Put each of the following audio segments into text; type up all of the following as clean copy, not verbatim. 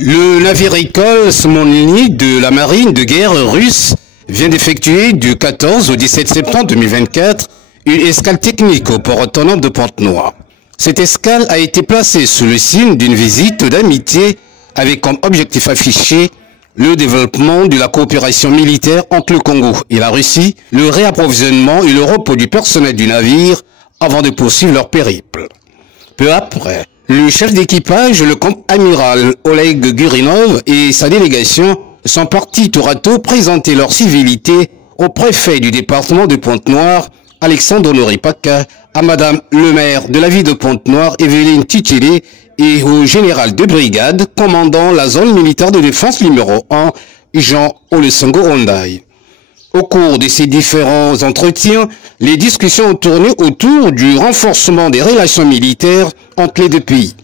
Le navire école Smolny de la marine de guerre russe vient d'effectuer du 14 au 17 septembre 2024 une escale technique au port autonome de Pointe-Noire. Cette escale a été placée sous le signe d'une visite d'amitié avec comme objectif affiché le développement de la coopération militaire entre le Congo et la Russie, le réapprovisionnement et le repos du personnel du navire avant de poursuivre leur périple. Peu après, le chef d'équipage, le contre-amiral Oleg Gurinov et sa délégation sont partis tour à tour présenter leur civilité au préfet du département de Pointe-Noire, Alexandre Honoré Paca, à madame le maire de la ville de Pointe-Noire, Evelyne Titélé, et au général de brigade commandant la zone militaire de défense numéro 1, Jean Olesongo Rondaï. Au cours de ces différents entretiens, les discussions ont tourné autour du renforcement des relations militaires entre les deux pays.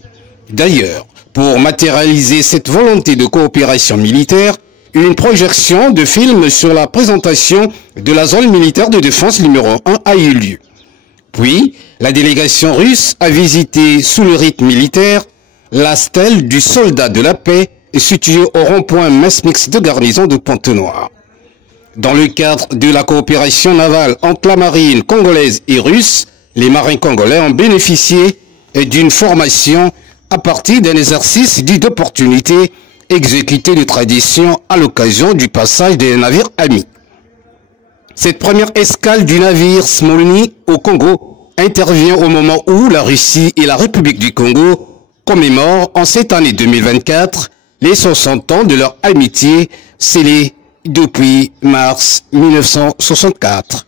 D'ailleurs, pour matérialiser cette volonté de coopération militaire, une projection de film sur la présentation de la zone militaire de défense numéro 1 a eu lieu. Puis, la délégation russe a visité sous le rite militaire la stèle du soldat de la paix située au rond-point Mess-Mix de garnison de Pointe-Noire. Dans le cadre de la coopération navale entre la marine congolaise et russe, les marins congolais ont bénéficié d'une formation à partir d'un exercice dit d'opportunité exécuté de tradition à l'occasion du passage des navires amis. Cette première escale du navire Smolny au Congo intervient au moment où la Russie et la République du Congo commémorent en cette année 2024 les 60 ans de leur amitié scellée depuis mars 1964.